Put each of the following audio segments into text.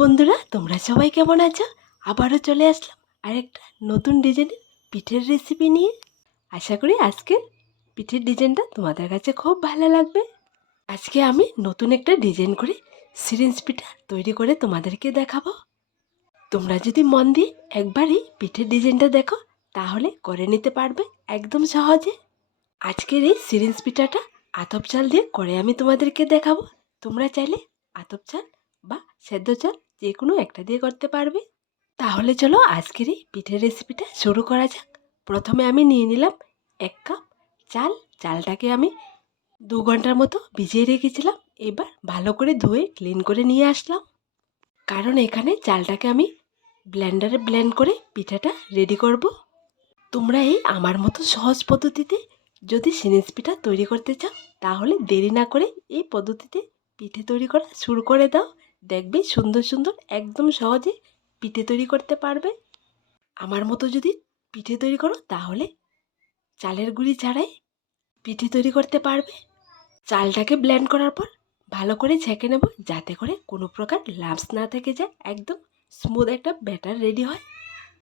বন্ধুরা, তোমরা সবাই কেমন আছো? আবারও চলে আসলাম আরেকটা নতুন ডিজাইনের পিঠের রেসিপি নিয়ে। আশা করি আজকের পিঠের ডিজাইনটা তোমাদের কাছে খুব ভালো লাগবে। আজকে আমি নতুন একটা ডিজাইন করে সিরিঞ্জ পিঠা তৈরি করে তোমাদেরকে দেখাবো। তোমরা যদি মন দিয়ে একবারই পিঠের ডিজাইনটা দেখো, তাহলে করে নিতে পারবে একদম সহজে। আজকের এই সিরিঞ্জ পিঠাটা আতপ চাল দিয়ে করে আমি তোমাদেরকে দেখাবো। তোমরা চাইলে আতপ চাল বা সেদ্ধ চাল যে কোনো একটা দিয়ে করতে পারবে। তাহলে চলো আজকের এই পিঠের রেসিপিটা শুরু করা যাক। প্রথমে আমি নিয়ে নিলাম এক কাপ চাল। চালটাকে আমি দু ঘণ্টার মতো ভিজিয়ে রেখেছিলাম। এবার ভালো করে ধুয়ে ক্লিন করে নিয়ে আসলাম। কারণ এখানে চালটাকে আমি ব্লেন্ডারে ব্লেন্ড করে পিঠাটা রেডি করব। তোমরা এই আমার মতো সহজ পদ্ধতিতে যদি সিনিস পিঠা তৈরি করতে চাও, তাহলে দেরি না করে এই পদ্ধতিতে পিঠে তৈরি করা শুরু করে দাও। দেখবে সুন্দর সুন্দর একদম সহজে পিঠে তৈরি করতে পারবে। আমার মতো যদি পিঠে তৈরি করো, তাহলে চালের গুঁড়ি ছাড়াই পিঠে তৈরি করতে পারবে। চালটাকে ব্লেন্ড করার পর ভালো করে ছেঁকে নেব, যাতে করে কোনো প্রকার লাম্পস না থেকে যায়, একদম স্মুথ একটা ব্যাটার রেডি হয়।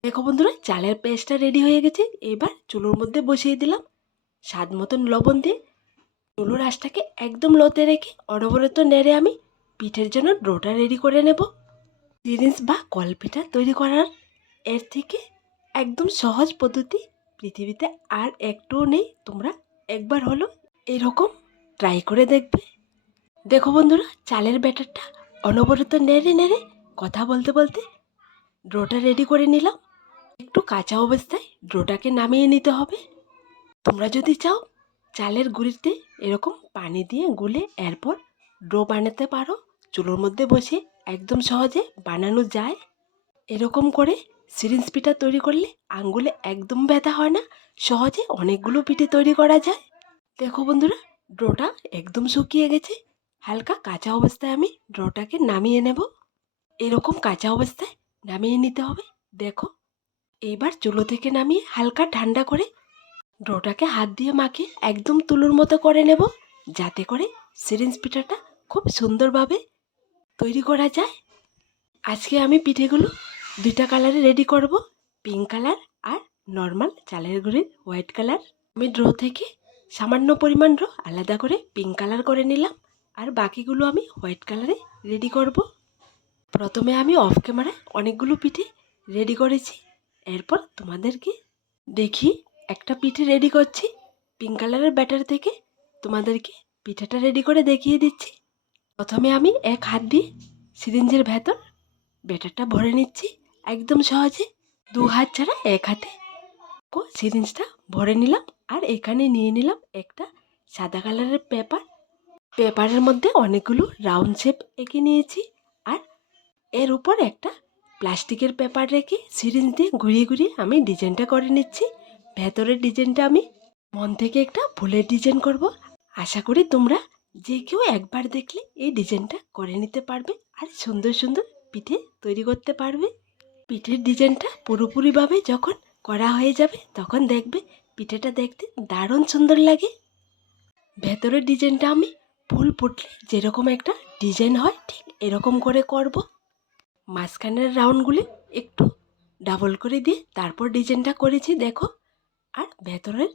দেখো বন্ধুরা, চালের পেস্টটা রেডি হয়ে গেছে। এবার চুলোর মধ্যে বসিয়ে দিলাম স্বাদ মতন লবণ দিয়ে। চুলোর আঁচটাকে একদম লোতে রেখে অনবরত নেড়ে আমি পিঠের জন্য ডোটা রেডি করে নেব। জিনিস বা কলপিঠা তৈরি করার এর থেকে একদম সহজ পদ্ধতি পৃথিবীতে আর একটুও নেই। তোমরা একবার হলো এরকম ট্রাই করে দেখবে। দেখো বন্ধুরা, চালের ব্যাটারটা অনবরত নেড়ে নেড়ে কথা বলতে বলতে ডোটা রেডি করে নিলাম। একটু কাঁচা অবস্থায় ডোটাকে নামিয়ে নিতে হবে। তোমরা যদি চাও চালের গুঁড়িতে এরকম পানি দিয়ে গুলে এরপর ডো বানাতে পারো, চুলোর মধ্যে বসে একদম সহজে বানানো যায়। এরকম করে সিরিঞ্জ পিঠা তৈরি করলে আঙ্গুলে একদম ব্যথা হয় না, সহজে অনেকগুলো পিঠে তৈরি করা যায়। দেখো বন্ধুরা, ডোটা একদম শুকিয়ে গেছে, হালকা কাঁচা অবস্থায় আমি ডোটাকে নামিয়ে নেব। এরকম কাঁচা অবস্থায় নামিয়ে নিতে হবে, দেখো। এইবার চুলো থেকে নামিয়ে হালকা ঠান্ডা করে ডোটাকে হাত দিয়ে মাখে একদম তুলোর মতো করে নেব, যাতে করে সিরিঞ্জ পিঠাটা খুব সুন্দরভাবে তৈরি করা যায়। আজকে আমি পিঠেগুলো দুইটা কালারে রেডি করব। পিঙ্ক কালার আর নর্মাল চালের গুঁড়ির হোয়াইট কালার আমি ড্র থেকে সামান্য পরিমাণ ড্র আলাদা করে পিঙ্ক কালার করে নিলাম। আর বাকিগুলো আমি হোয়াইট কালারে রেডি করব। প্রথমে আমি অফ ক্যামেরায় অনেকগুলো পিঠে রেডি করেছি। এরপর তোমাদেরকে দেখি একটা পিঠে রেডি করছি। পিঙ্ক কালারের ব্যাটার থেকে তোমাদেরকে পিঠাটা রেডি করে দেখিয়ে দিচ্ছি। প্রথমে আমি এক হাত দিয়ে সিরিঞ্জের ভেতর ব্যাটারটা ভরে নিচ্ছি, একদম সহজে। দু হাত ছাড়া এক হাতে সিরিঞ্জটা ভরে নিলাম আর এখানে নিয়ে নিলাম একটা সাদা কালারের পেপার। পেপারের মধ্যে অনেকগুলো রাউন্ড শেপ এঁকে নিয়েছি আর এর উপর একটা প্লাস্টিকের পেপার রেখে সিরিঞ্জ দিয়ে ঘুরিয়ে ঘুরিয়ে আমি ডিজাইনটা করে নিচ্ছি। ভেতরের ডিজাইনটা আমি মন থেকে একটা ফুলের ডিজাইন করব। আশা করি তোমরা যে কেউ একবার দেখলে এই ডিজাইনটা করে নিতে পারবে আর সুন্দর সুন্দর পিঠে তৈরি করতে পারবে। পিঠের ডিজাইনটা পুরোপুরিভাবে যখন করা হয়ে যাবে তখন দেখবে পিঠেটা দেখতে দারুণ সুন্দর লাগে। ভেতরের ডিজাইনটা আমি ফুল ফুটলে যেরকম একটা ডিজাইন হয় ঠিক এরকম করে করব। মাঝখানের রাউন্ডগুলি একটু ডাবল করে দিয়ে তারপর ডিজাইনটা করেছি দেখো। আর ভেতরের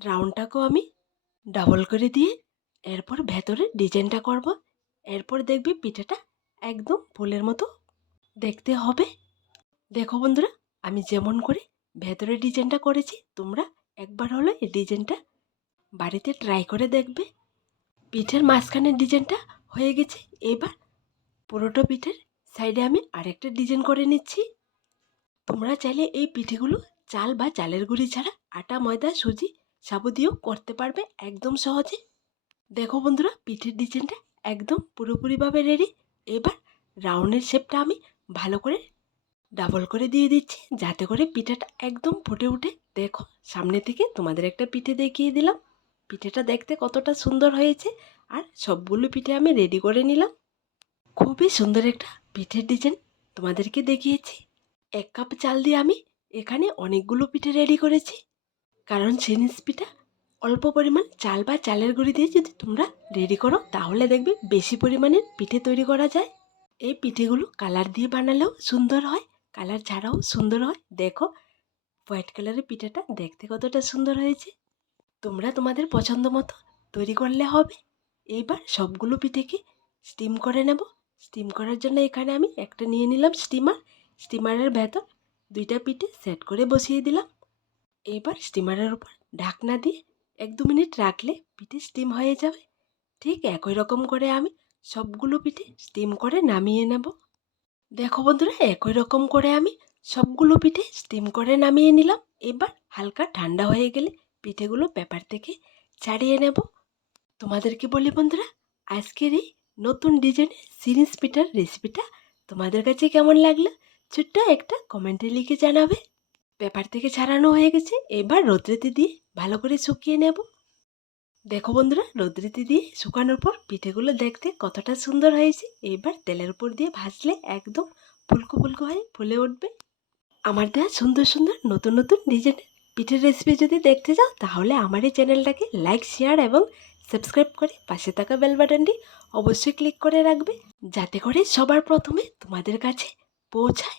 রাউন্ডটাকেও আমি ডাবল করে দিয়ে এরপর ভেতরে ডিজাইনটা করব। এরপর দেখবি পিঠাটা একদম ফুলের মতো দেখতে হবে। দেখো বন্ধুরা, আমি যেমন করে ভেতরে ডিজাইনটা করেছি, তোমরা একবার হলো এই ডিজাইনটা বাড়িতে ট্রাই করে দেখবে। পিঠের মাঝখানের ডিজাইনটা হয়ে গেছে, এবার পুরোটো পিঠের সাইডে আমি আরেকটা ডিজাইন করে নিচ্ছি। তোমরা চাইলে এই পিঠেগুলো চাল বা চালের গুঁড়ি ছাড়া আটা, ময়দা, সুজি, সাবু দিয়েও করতে পারবে, একদম সহজে। দেখো বন্ধুরা, পিঠের ডিজাইনটা একদম পুরোপুরিভাবে রেডি এবার রাউন্ডের শেপটা আমি ভালো করে ডাবল করে দিয়ে দিচ্ছি, যাতে করে পিঠাটা একদম ফুটে উঠে। দেখো, সামনে থেকে তোমাদের একটা পিঠে দেখিয়ে দিলাম। পিঠেটা দেখতে কতটা সুন্দর হয়েছে, আর সবগুলো পিঠে আমি রেডি করে নিলাম। খুবই সুন্দর একটা পিঠের ডিজাইন তোমাদেরকে দেখিয়েছি। এক কাপ চাল দিয়ে আমি এখানে অনেকগুলো পিঠে রেডি করেছি। কারণ চিনিস পিঠা অল্প পরিমাণ চাল বা চালের গুঁড়ি দিয়ে যদি তোমরা রেডি করো, তাহলে দেখবে বেশি পরিমাণের পিঠে তৈরি করা যায়। এই পিঠেগুলো কালার দিয়ে বানালেও সুন্দর হয়, কালার ছাড়াও সুন্দর হয়। দেখো, হোয়াইট কালারের পিঠাটা দেখতে কতটা সুন্দর হয়েছে। তোমরা তোমাদের পছন্দ মতো তৈরি করলে হবে। এইবার সবগুলো পিঠেকে স্টিম করে নেব। স্টিম করার জন্য এখানে আমি একটা নিয়ে নিলাম স্টিমার। স্টিমারের ভেতর দুইটা পিঠে সেট করে বসিয়ে দিলাম। এবার স্টিমারের উপর ঢাকনা দিয়ে এক দু মিনিট রাখলে পিঠে স্টিম হয়ে যাবে। ঠিক একই রকম করে আমি সবগুলো পিঠে স্টিম করে নামিয়ে নেব। দেখো বন্ধুরা, একই রকম করে আমি সবগুলো পিঠে স্টিম করে নামিয়ে নিলাম। এবার হালকা ঠান্ডা হয়ে গেলে পিঠেগুলো পেপার থেকে ছাড়িয়ে নেব। তোমাদেরকে বলি বন্ধুরা, আজকের এই নতুন ডিজাইনের সিরিজ পিঠার রেসিপিটা তোমাদের কাছে কেমন লাগল? ছোট্ট একটা কমেন্টে লিখে জানাবে। পেপার থেকে ছাড়ানো হয়ে গেছে? এবার রোদ্রেতে দিয়ে ভালো করে শুকিয়ে নেব। দেখো বন্ধুরা, রোদ্রেতে দিয়ে শুকানোর পর পিঠেগুলো দেখতে কতটা সুন্দর হয়েছে। এবার তেলের উপর দিয়ে ভাজলে একদম ফুলকো ফুলকো হয়ে ফুলে উঠবে। আমার দেওয়া সুন্দর সুন্দর নতুন নতুন ডিজাইনের পিঠের রেসিপি যদি দেখতে চাও, তাহলে আমার এই চ্যানেলটাকে লাইক শেয়ার এবং সাবস্ক্রাইব করে পাশে থাকা বেল বাটনটি অবশ্যই ক্লিক করে রাখবে। যাতে করে সবার প্রথমে তোমাদের কাছে পৌঁছায়